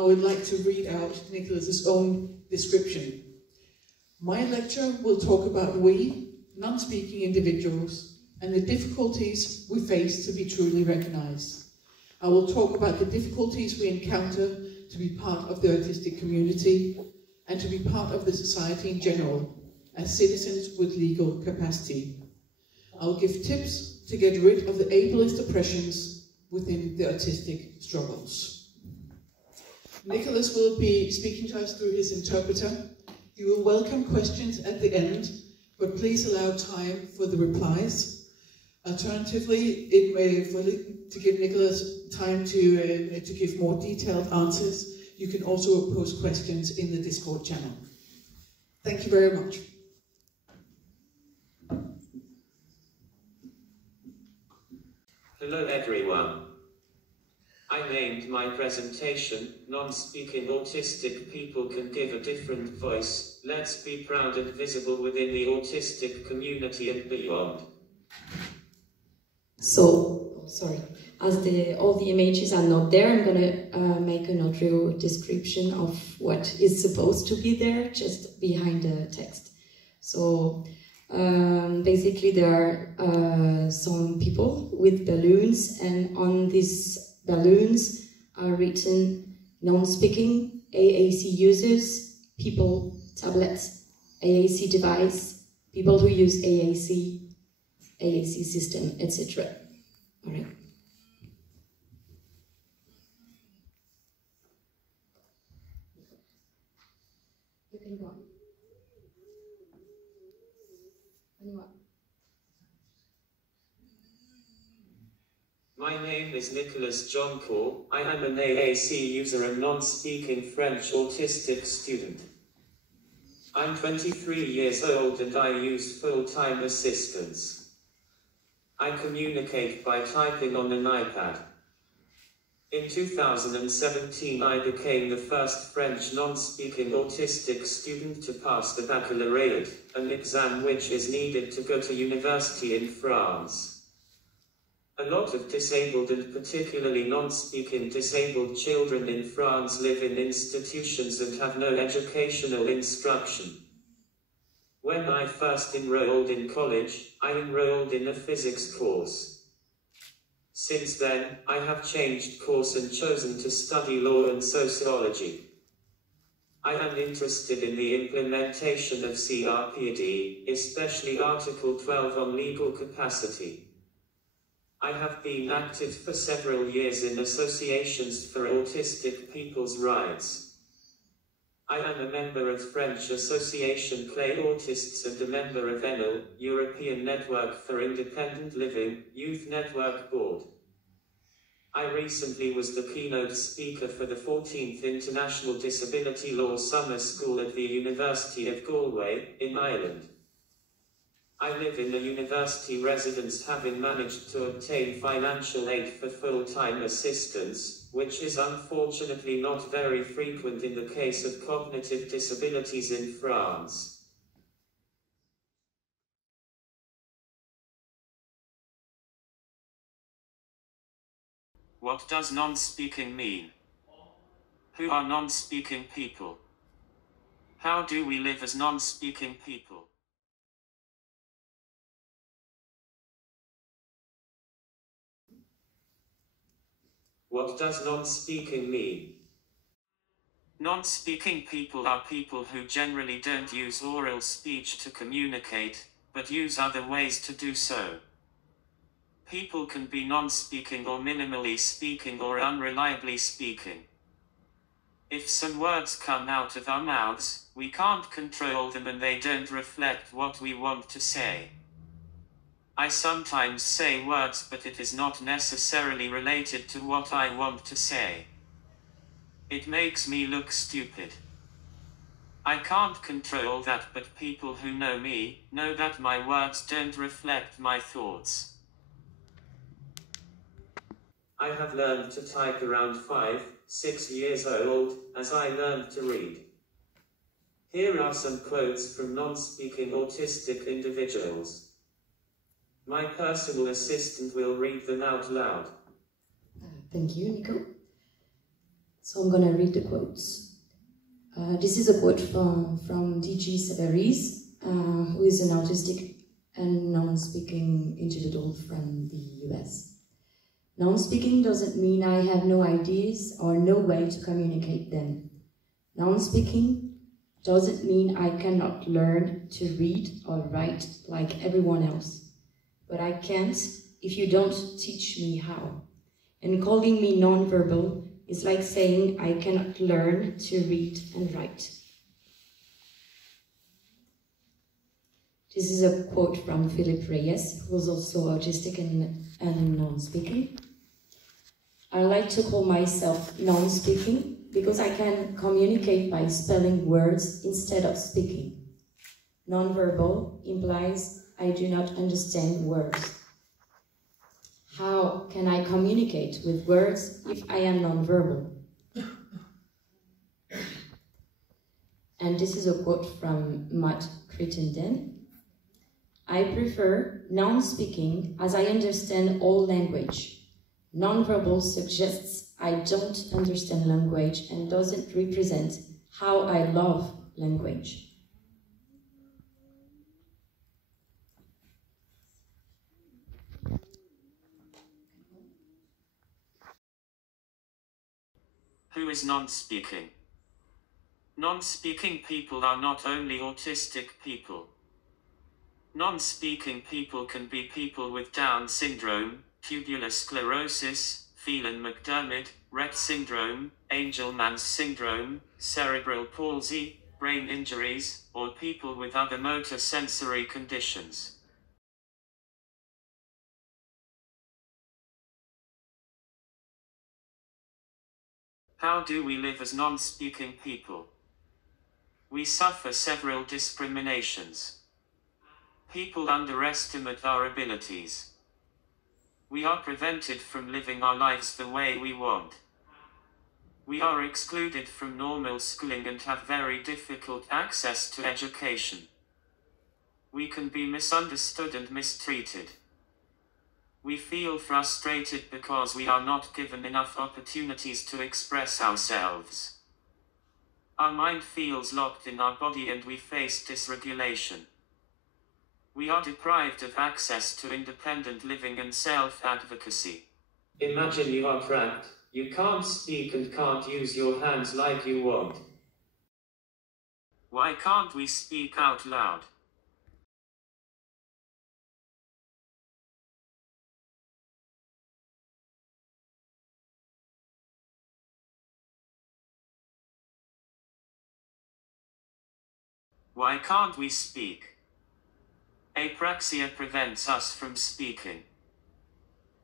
I would like to read out Nicholas's own description. My lecture will talk about we, non-speaking individuals, and the difficulties we face to be truly recognized. I will talk about the difficulties we encounter to be part of the autistic community and to be part of the society in general, as citizens with legal capacity. I'll give tips to get rid of the ableist oppressions within the autistic struggles. Nicholas will be speaking to us through his interpreter. He will welcome questions at the end, but please allow time for the replies. Alternatively, to give Nicholas time to give more detailed answers, you can also post questions in the Discord channel. Thank you very much. Hello everyone. I named my presentation, Non-Speaking Autistic People Can Give a Different Voice, Let's Be Proud and Visible Within the Autistic Community and Beyond. So, sorry, as all the images are not there, I'm gonna make an audio description of what is supposed to be there, just behind the text. So, basically there are some people with balloons, and on these balloons are written non-speaking, AAC users, people, tablets, AAC device, people who use AAC system, etc. All right. You can go on. Anyone? My name is Nicholas Bonker. I am an AAC user and non-speaking French autistic student. I'm 23 years old and I use full-time assistance. I communicate by typing on an iPad. In 2017 I became the first French non-speaking autistic student to pass the baccalaureate, an exam which is needed to go to university in France. A lot of disabled and particularly non-speaking disabled children in France live in institutions and have no educational instruction. When I first enrolled in college, I enrolled in a physics course. Since then, I have changed course and chosen to study law and sociology. I am interested in the implementation of CRPD, especially Article 12 on legal capacity. I have been active for several years in associations for autistic people's rights. I am a member of French Association Créée Autists and a member of ENEL, European Network for Independent Living, Youth Network Board. I recently was the keynote speaker for the 14th International Disability Law Summer School at the University of Galway, in Ireland. I live in a university residence, having managed to obtain financial aid for full-time assistance, which is unfortunately not very frequent in the case of cognitive disabilities in France. What does non-speaking mean? Who are non-speaking people? How do we live as non-speaking people? What does non-speaking mean? Non-speaking people are people who generally don't use oral speech to communicate, but use other ways to do so. People can be non-speaking or minimally speaking or unreliably speaking. If some words come out of our mouths, we can't control them and they don't reflect what we want to say. I sometimes say words, but it is not necessarily related to what I want to say. It makes me look stupid. I can't control that, but people who know me know that my words don't reflect my thoughts. I have learned to type around 5-6 years old, as I learned to read. Here are some quotes from non-speaking autistic individuals. My personal assistant will read them out loud. Thank you, Nico. So I'm gonna read the quotes. This is a quote from D.G. Severis, who is an autistic and non-speaking individual from the US. Non-speaking doesn't mean I have no ideas or no way to communicate them. Non-speaking doesn't mean I cannot learn to read or write like everyone else. But I can't if you don't teach me how. And calling me non-verbal is like saying I cannot learn to read and write. This is a quote from Philip Reyes, who is also autistic and non-speaking. I like to call myself non-speaking because I can communicate by spelling words instead of speaking. Non-verbal implies I do not understand words. How can I communicate with words if I am non-verbal? And this is a quote from Matt Crittenden. I prefer non-speaking as I understand all language. Non-verbal suggests I don't understand language and doesn't represent how I love language. Who is non-speaking? Non-speaking people are not only autistic people. Non-speaking people can be people with Down syndrome, tubular sclerosis, Phelan-McDermid, Rett syndrome, Angelman's syndrome, cerebral palsy, brain injuries, or people with other motor sensory conditions. How do we live as non-speaking people? We suffer several discriminations. People underestimate our abilities. We are prevented from living our lives the way we want. We are excluded from normal schooling and have very difficult access to education. We can be misunderstood and mistreated. We feel frustrated because we are not given enough opportunities to express ourselves. Our mind feels locked in our body and we face dysregulation. We are deprived of access to independent living and self-advocacy. Imagine you are trapped. You can't speak and can't use your hands like you want. Why can't we speak out loud? Why can't we speak? Apraxia prevents us from speaking.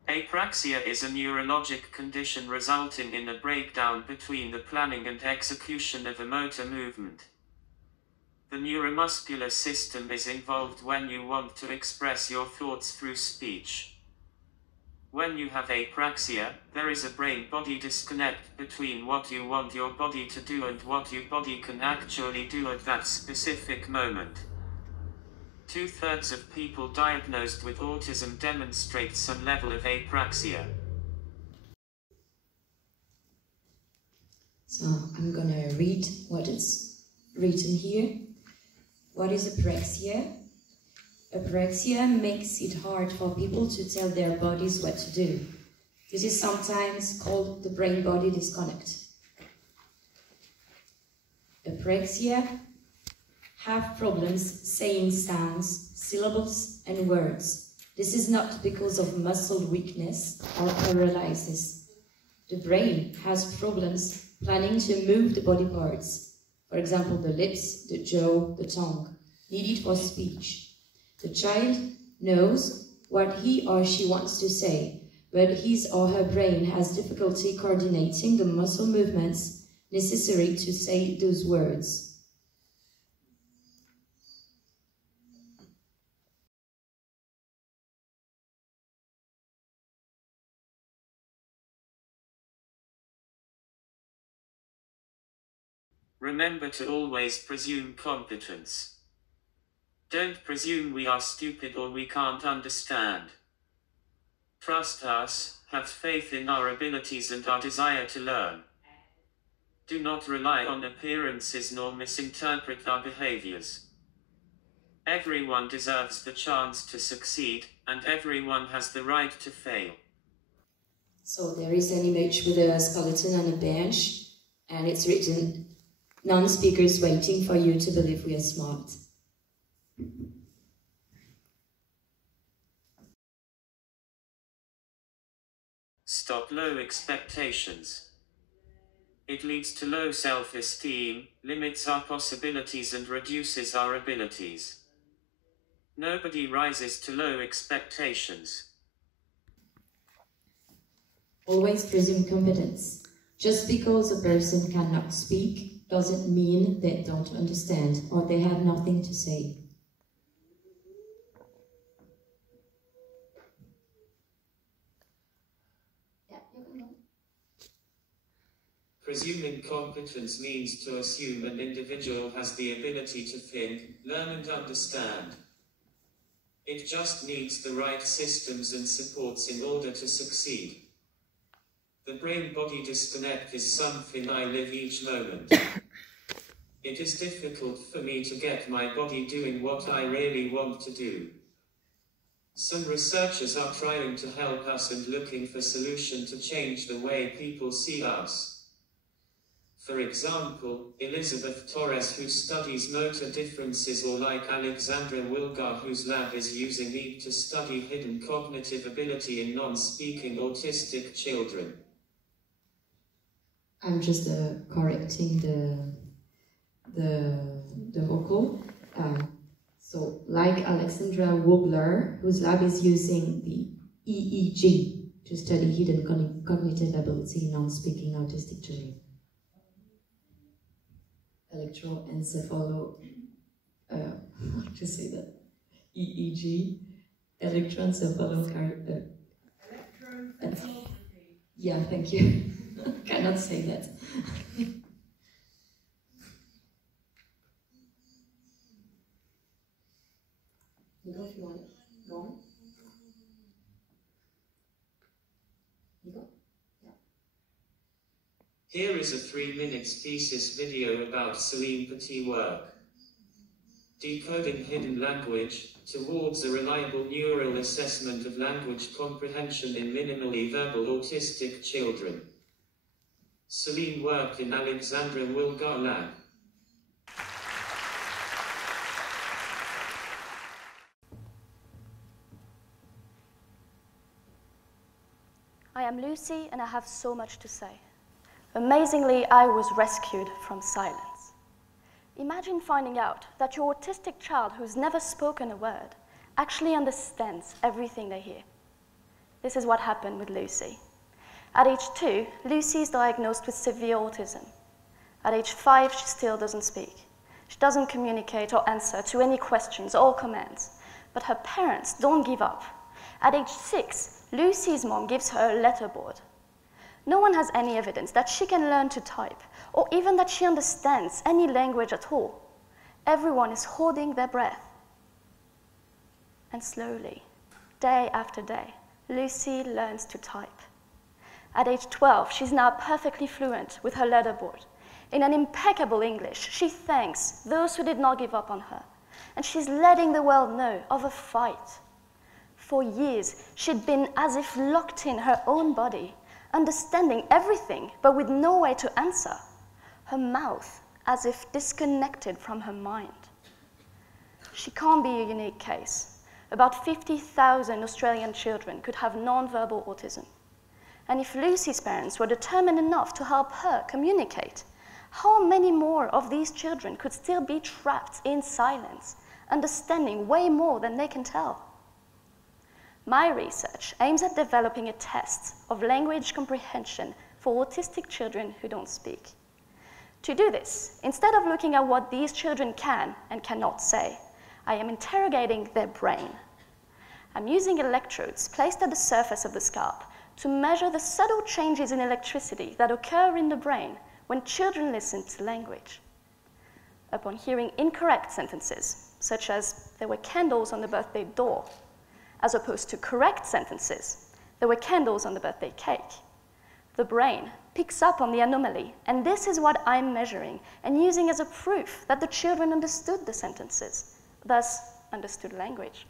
Apraxia is a neurologic condition resulting in a breakdown between the planning and execution of a motor movement. The neuromuscular system is involved when you want to express your thoughts through speech. When you have apraxia, there is a brain-body disconnect between what you want your body to do and what your body can actually do at that specific moment. 2/3 of people diagnosed with autism demonstrate some level of apraxia. So I'm gonna read what is written here. What is apraxia? Apraxia makes it hard for people to tell their bodies what to do. This is sometimes called the brain-body disconnect. Apraxia have problems saying sounds, syllables, and words. This is not because of muscle weakness or paralysis. The brain has problems planning to move the body parts. For example, the lips, the jaw, the tongue, needed for speech. The child knows what he or she wants to say, but his or her brain has difficulty coordinating the muscle movements necessary to say those words. Remember to always presume competence. Don't presume we are stupid or we can't understand. Trust us, have faith in our abilities and our desire to learn. Do not rely on appearances nor misinterpret our behaviors. Everyone deserves the chance to succeed, and everyone has the right to fail. So there is an image with a skeleton on a bench, and it's written, "Non-speakers waiting for you to believe we are smart." Stop low expectations. It leads to low self-esteem, limits our possibilities and reduces our abilities. Nobody rises to low expectations. Always presume competence. Just because a person cannot speak doesn't mean they don't understand or they have nothing to say. Presuming competence means to assume an individual has the ability to think, learn and understand. It just needs the right systems and supports in order to succeed. The brain-body disconnect is something I live each moment. It is difficult for me to get my body doing what I really want to do. Some researchers are trying to help us and looking for solutions to change the way people see us. For example, Elizabeth Torres, who studies motor differences, or like Alexandra Wilgar, whose lab is using EEG to study hidden cognitive ability in non-speaking autistic children. I'm just correcting the vocal. So, like Alexandra Wilgar, whose lab is using the EEG to study hidden cognitive ability in non-speaking autistic children. Electroencephalo, how to say that? EEG, electroencephalography. Yeah, thank you. Cannot say that. You go if you want. Go on. You go. Here is a 3-minute thesis video about Celine Petit's work. Decoding hidden language, towards a reliable neural assessment of language comprehension in minimally verbal autistic children. Celine worked in Alexandra Wilgar lab. I am Lucy and I have so much to say. Amazingly, I was rescued from silence. Imagine finding out that your autistic child who's never spoken a word actually understands everything they hear. This is what happened with Lucy. At age 2, Lucy is diagnosed with severe autism. At age 5, she still doesn't speak. She doesn't communicate or answer to any questions or commands, but her parents don't give up. At age 6, Lucy's mom gives her a letterboard. No one has any evidence that she can learn to type, or even that she understands any language at all. Everyone is holding their breath. And slowly, day after day, Lucy learns to type. At age 12, she's now perfectly fluent with her letterboard. In an impeccable English, she thanks those who did not give up on her, and she's letting the world know of a fight. For years, she'd been as if locked in her own body, understanding everything, but with no way to answer. Her mouth as if disconnected from her mind. She can't be a unique case. About 50,000 Australian children could have non-verbal autism. And if Lucy's parents were determined enough to help her communicate, how many more of these children could still be trapped in silence, understanding way more than they can tell? My research aims at developing a test of language comprehension for autistic children who don't speak. To do this, instead of looking at what these children can and cannot say, I am interrogating their brain. I'm using electrodes placed at the surface of the scalp to measure the subtle changes in electricity that occur in the brain when children listen to language. Upon hearing incorrect sentences, such as "there were candles on the birthday door," as opposed to correct sentences, "there were candles on the birthday cake," the brain picks up on the anomaly, and this is what I'm measuring and using as a proof that the children understood the sentences, thus understood language.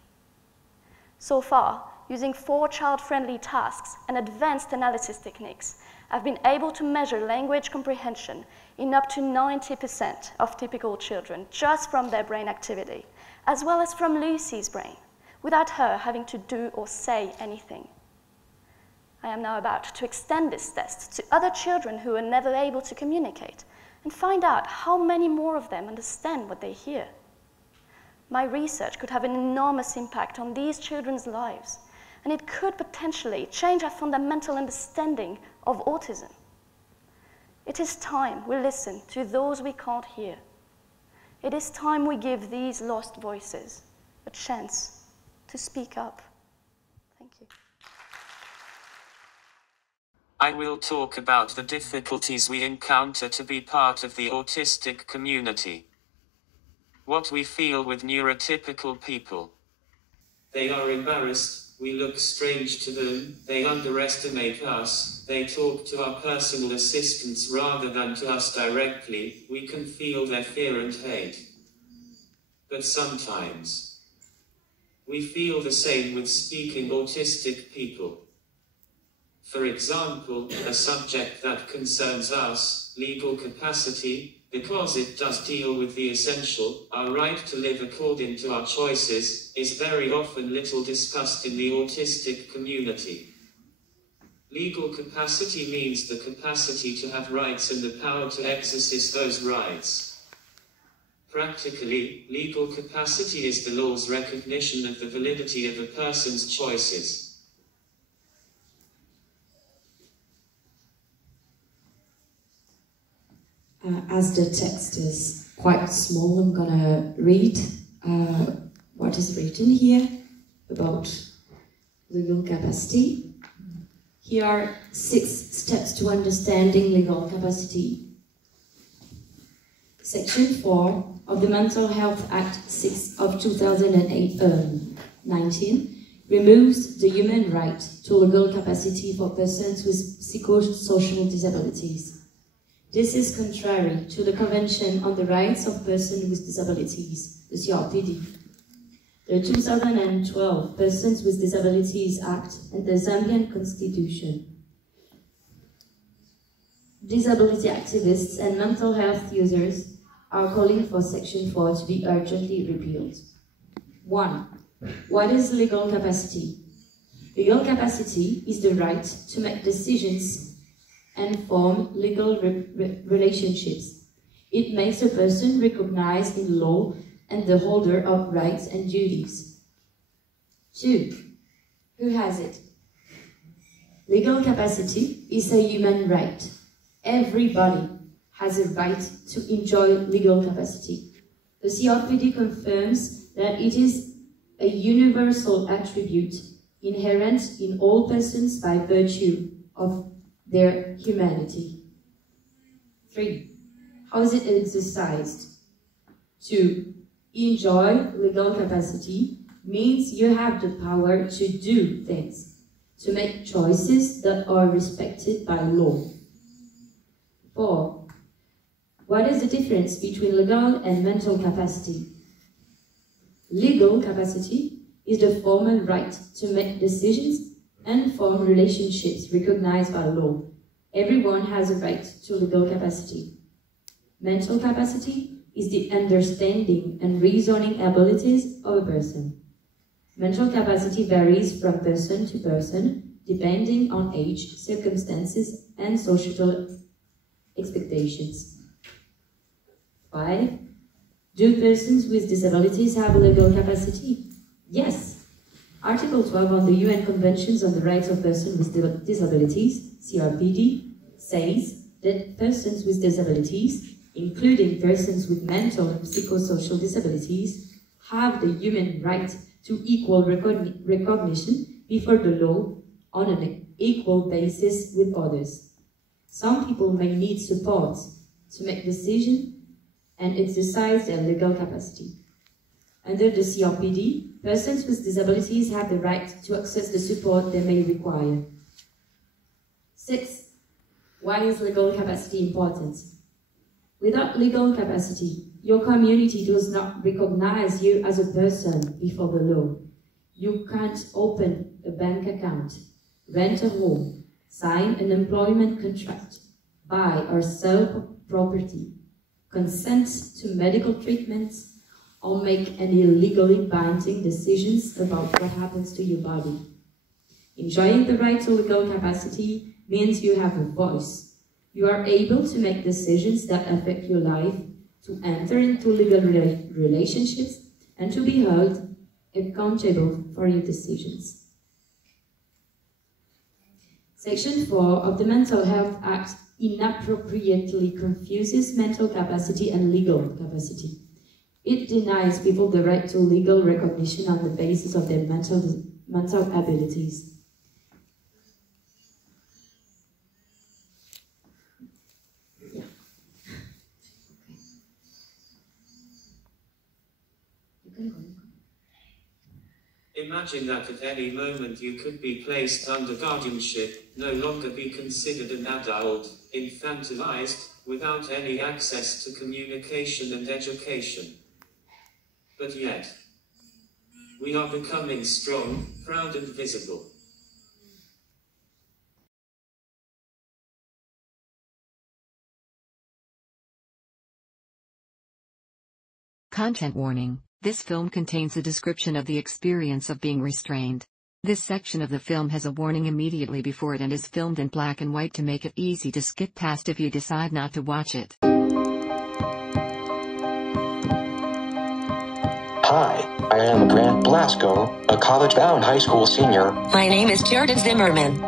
So far, using 4 child-friendly tasks and advanced analysis techniques, I've been able to measure language comprehension in up to 90% of typical children just from their brain activity, as well as from Lucy's brain, without her having to do or say anything. I am now about to extend this test to other children who are never able to communicate and find out how many more of them understand what they hear. My research could have an enormous impact on these children's lives, and it could potentially change our fundamental understanding of autism. It is time we listen to those we can't hear. It is time we give these lost voices a chance to speak up. Thank you. I will talk about the difficulties we encounter to be part of the autistic community. What we feel with neurotypical people. They are embarrassed, we look strange to them, they underestimate us, they talk to our personal assistants rather than to us directly, we can feel their fear and hate. But sometimes, we feel the same with speaking autistic people. For example, a subject that concerns us, legal capacity, because it does deal with the essential, our right to live according to our choices, is very often little discussed in the autistic community. Legal capacity means the capacity to have rights and the power to exercise those rights. Practically, legal capacity is the law's recognition of the validity of a person's choices. As the text is quite small, I'm gonna read what is written here about legal capacity. Here are 6 steps to understanding legal capacity. Section 4 of the Mental Health Act 6 of 2019 removes the human right to legal capacity for persons with psychosocial disabilities. This is contrary to the Convention on the Rights of Persons with Disabilities, the CRPD, the 2012 Persons with Disabilities Act, and the Zambian Constitution. Disability activists and mental health users are calling for Section 4 to be urgently repealed. 1. What is legal capacity? Legal capacity is the right to make decisions and form legal relationships. It makes a person recognized in law and the holder of rights and duties. 2. Who has it? Legal capacity is a human right. Everybody has a right to enjoy legal capacity. The CRPD confirms that it is a universal attribute inherent in all persons by virtue of their humanity. 3. How is it exercised? 2. Enjoy legal capacity means you have the power to do things, to make choices that are respected by law. 4. What is the difference between legal and mental capacity? Legal capacity is the formal right to make decisions and form relationships recognized by law. Everyone has a right to legal capacity. Mental capacity is the understanding and reasoning abilities of a person. Mental capacity varies from person to person, depending on age, circumstances, and social expectations. 5. Do persons with disabilities have legal capacity? Yes. Article 12 of the UN Conventions on the Rights of Persons with Disabilities, CRPD, says that persons with disabilities, including persons with mental and psychosocial disabilities, have the human right to equal recognition before the law on an equal basis with others. Some people may need support to make decisions and exercise their legal capacity. Under the CRPD, persons with disabilities have the right to access the support they may require. 6. Why is legal capacity important? Without legal capacity, your community does not recognize you as a person before the law. You can't open a bank account, rent a home, sign an employment contract, buy or sell property, consent to medical treatments, or make any legally binding decisions about what happens to your body. Enjoying the right to legal capacity means you have a voice. You are able to make decisions that affect your life, to enter into legal relationships, and to be held accountable for your decisions. Section 4 of the Mental Health Act inappropriately confuses mental capacity and legal capacity. It denies people the right to legal recognition on the basis of their mental abilities. Imagine that at any moment you could be placed under guardianship, no longer be considered an adult, infantilized, without any access to communication and education. But yet, we are becoming strong, proud and visible. Content warning. This film contains a description of the experience of being restrained. This section of the film has a warning immediately before it and is filmed in black and white to make it easy to skip past if you decide not to watch it. Hi, I am Grant Blasco, a college-bound high school senior. My name is Jordan Zimmerman.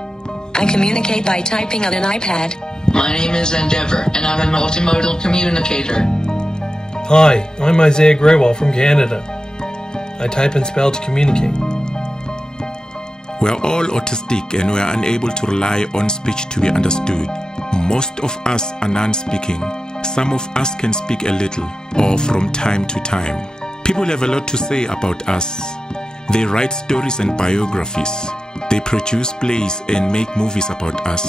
I communicate by typing on an iPad. My name is Endeavor, and I'm a multimodal communicator. Hi, I'm Isaiah Greywall from Canada. I type and spell to communicate. We are all autistic and we are unable to rely on speech to be understood. Most of us are non-speaking. Some of us can speak a little, or from time to time. People have a lot to say about us. They write stories and biographies. They produce plays and make movies about us.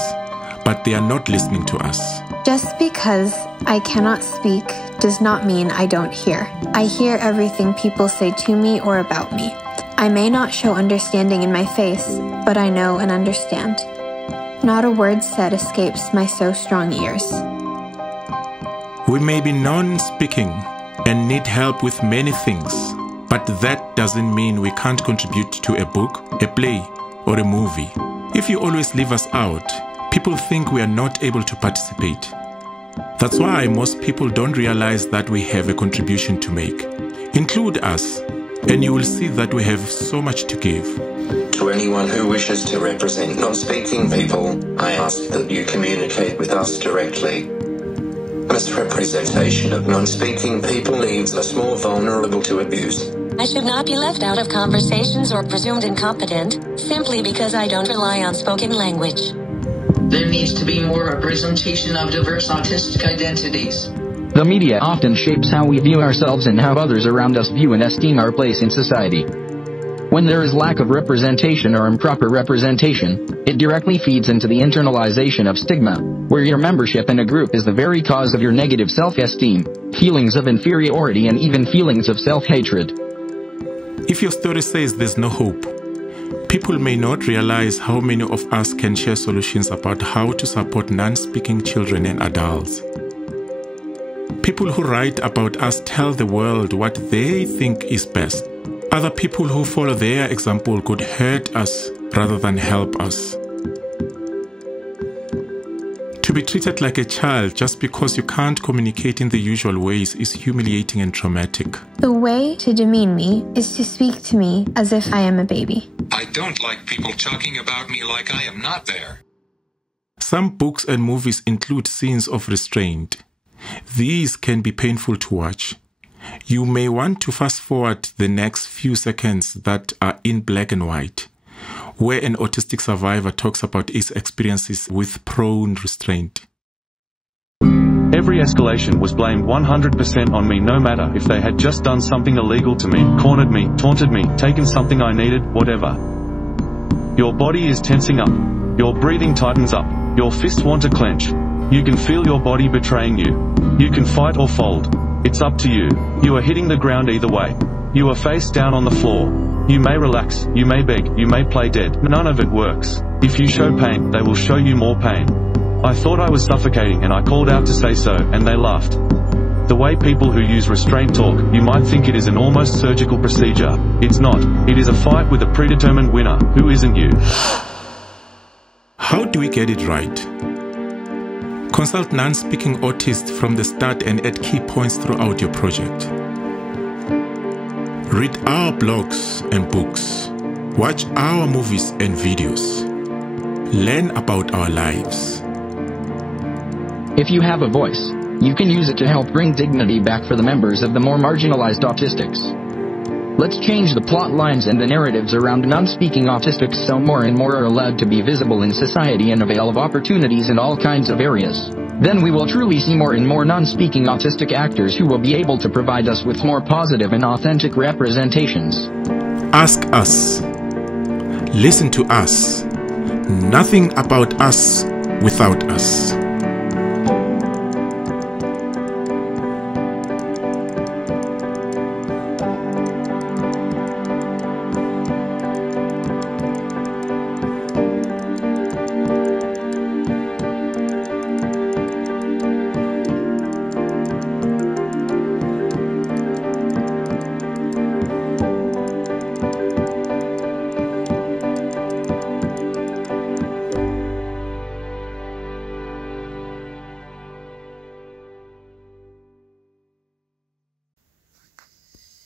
But they are not listening to us. Just because I cannot speak does not mean I don't hear. I hear everything people say to me or about me. I may not show understanding in my face, but I know and understand. Not a word said escapes my so strong ears. We may be non-speaking and need help with many things, but that doesn't mean we can't contribute to a book, a play, or a movie. If you always leave us out, people think we are not able to participate. That's why most people don't realize that we have a contribution to make. Include us, and you will see that we have so much to give. To anyone who wishes to represent non-speaking people, I ask that you communicate with us directly. Misrepresentation of non-speaking people leaves us more vulnerable to abuse. I should not be left out of conversations or presumed incompetent, simply because I don't rely on spoken language. There needs to be more representation of diverse autistic identities. The media often shapes how we view ourselves and how others around us view and esteem our place in society. When there is lack of representation or improper representation, it directly feeds into the internalization of stigma, where your membership in a group is the very cause of your negative self-esteem, feelings of inferiority and even feelings of self-hatred. If your story says there's no hope, people may not realize how many of us can share solutions about how to support non-speaking children and adults. People who write about us tell the world what they think is best. Other people who follow their example could hurt us rather than help us. To be treated like a child just because you can't communicate in the usual ways is humiliating and traumatic. The way to demean me is to speak to me as if I am a baby. I don't like people talking about me like I am not there. Some books and movies include scenes of restraint. These can be painful to watch. You may want to fast forward the next few seconds that are in black and white, where an autistic survivor talks about his experiences with prone restraint. Every escalation was blamed 100% on me, no matter if they had just done something illegal to me, cornered me, taunted me, taken something I needed, whatever. Your body is tensing up. Your breathing tightens up. Your fists want to clench. You can feel your body betraying you. You can fight or fold. It's up to you. You are hitting the ground either way. You are face down on the floor. You may relax, you may beg, you may play dead. None of it works. If you show pain, they will show you more pain. I thought I was suffocating and I called out to say so, and they laughed. The way people who use restraint talk, you might think it is an almost surgical procedure. It's not. It is a fight with a predetermined winner, who isn't you. How do we get it right? Consult non-speaking autists from the start and at key points throughout your project. Read our blogs and books. Watch our movies and videos. Learn about our lives. If you have a voice, you can use it to help bring dignity back for the members of the more marginalized autistics. Let's change the plot lines and the narratives around non-speaking autistics so more and more are allowed to be visible in society and avail of opportunities in all kinds of areas. Then we will truly see more and more non-speaking autistic actors who will be able to provide us with more positive and authentic representations. Ask us. Listen to us. Nothing about us without us.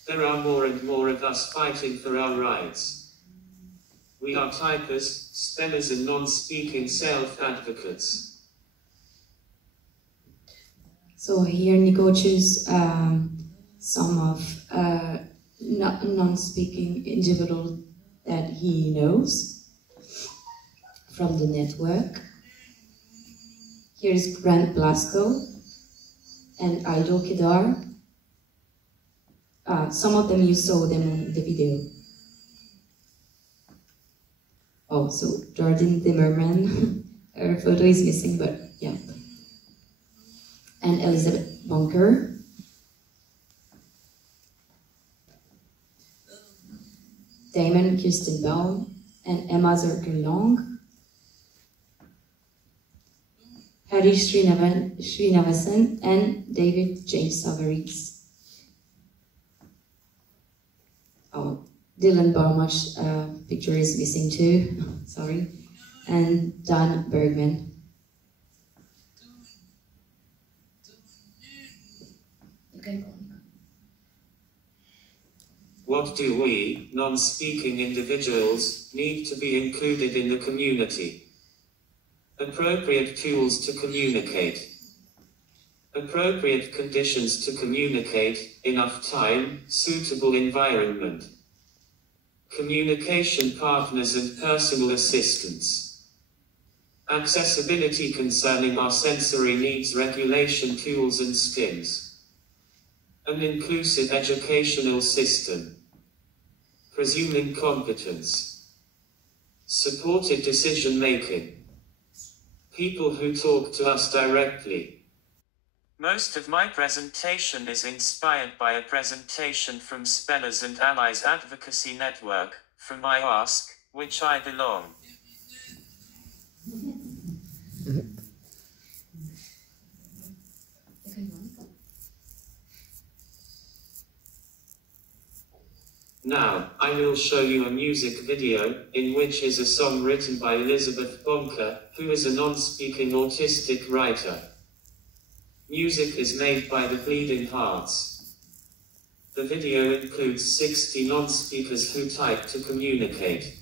There are more and more of us fighting for our rights. We are typists, spellers and non-speaking self-advocates. So here Nico choose some of non-speaking individuals that he knows from the network. Here's Grant Blasco and Aldo Kedar. Some of them you saw them in the video. Oh, so Jordan Zimmerman, her photo is missing, but yeah. And Elizabeth Bonker. Damon Kirstenbaum and Emma Zerker-Long. Harish Srinivasan and David James Savaris. Oh, Dylan Barmach's picture is missing too, sorry. And Dan Bergman. What do we, non-speaking individuals, need to be included in the community? Appropriate tools to communicate. Appropriate conditions to communicate, enough time, suitable environment. Communication partners and personal assistance. Accessibility concerning our sensory needs, regulation tools and skills. An inclusive educational system. Presuming competence. Supported decision making. People who talk to us directly. Most of my presentation is inspired by a presentation from Spellers and Allies Advocacy Network, from my Ask, which I belong. Now, I will show you a music video, in which is a song written by Elizabeth Bonker, who is a non-speaking autistic writer. Music is made by the Bleeding Hearts. The video includes 60 non-speakers who type to communicate.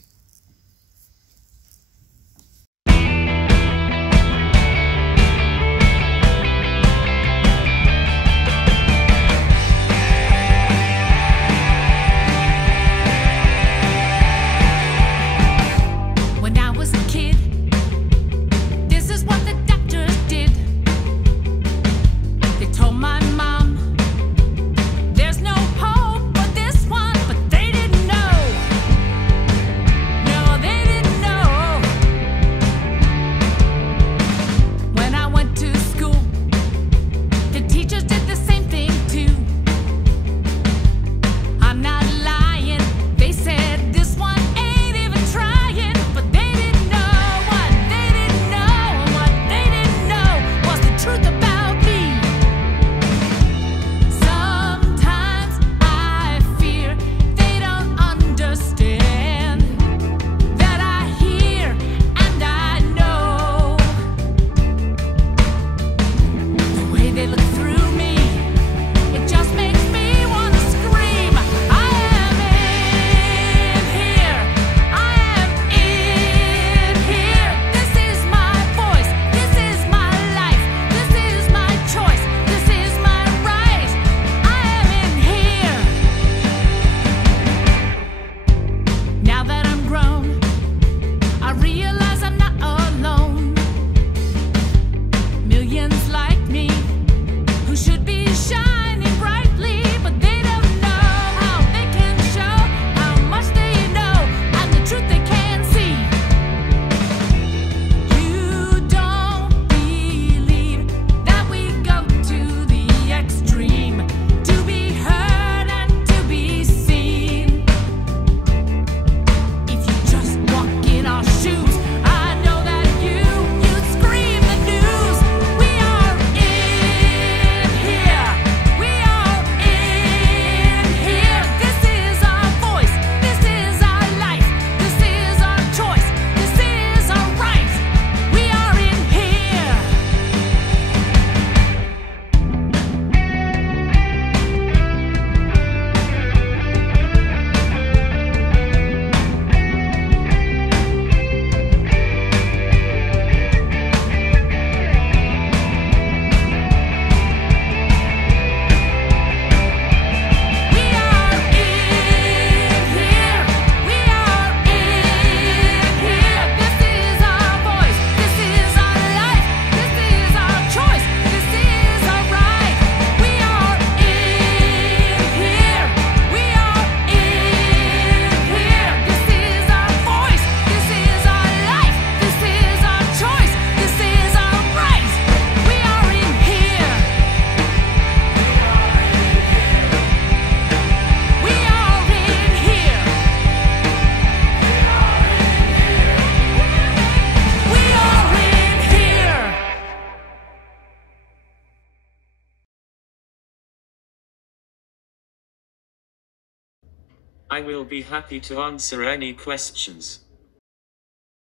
I will be happy to answer any questions.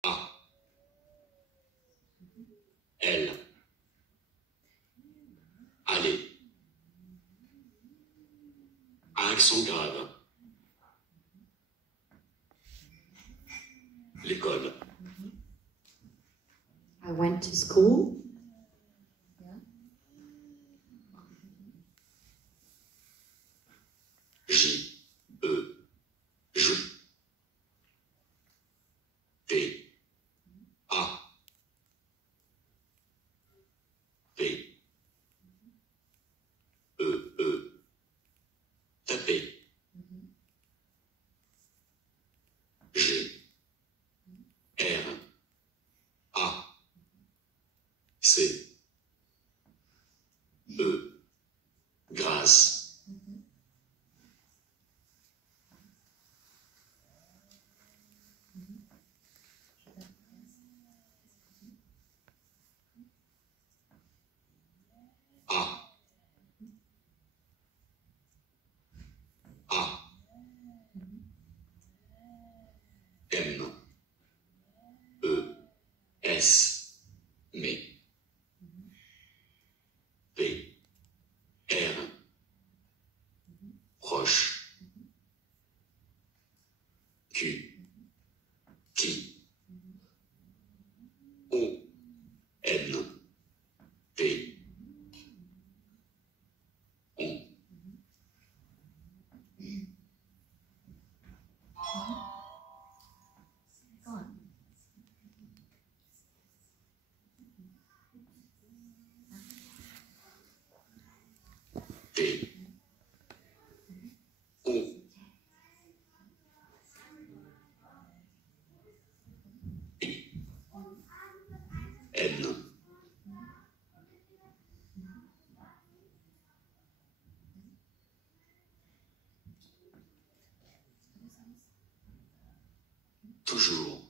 A. Elle. Aller. À accent grave. L'école. I went to school. J. E. Je. T. A. P. E. Taper. G. R. A. C. E. Grâce. A. A. M. E. S. Mais. P. R. Proche. Q. Qui. O. N. T. On. T. O. N. Toujours.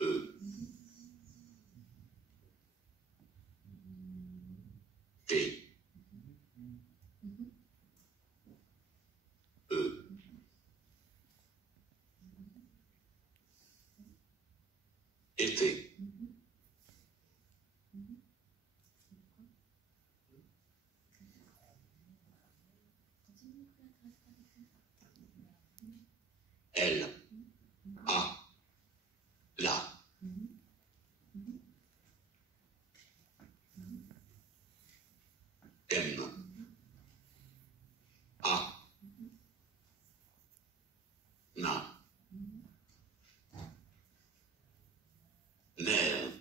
E. T. E. Été. Elle. A. Là. M. A. Na. Mère.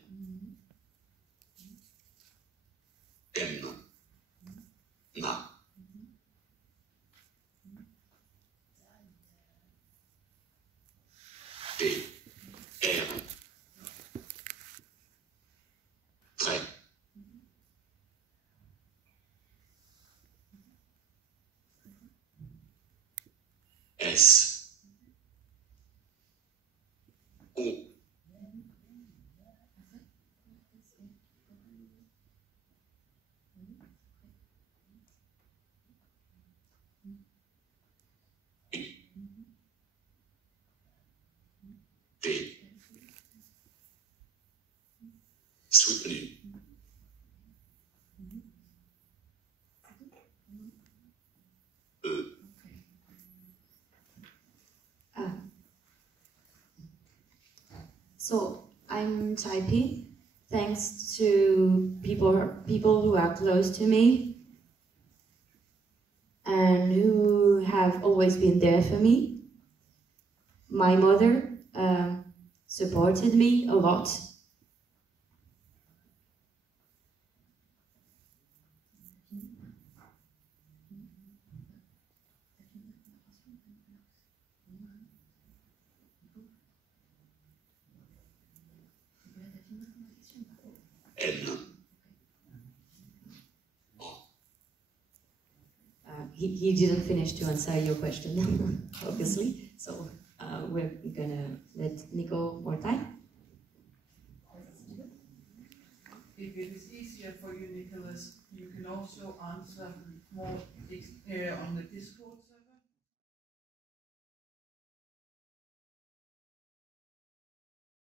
M. Na. T. R. Trait. S. O. T. Soutenu. E. So I'm typing thanks to people who are close to me and who have always been there for me. My mother supported me a lot. N. He didn't finish to answer your question, obviously. So we're gonna let Nico more time. if it is easier for you, Nicholas, you can also answer more on the Discord.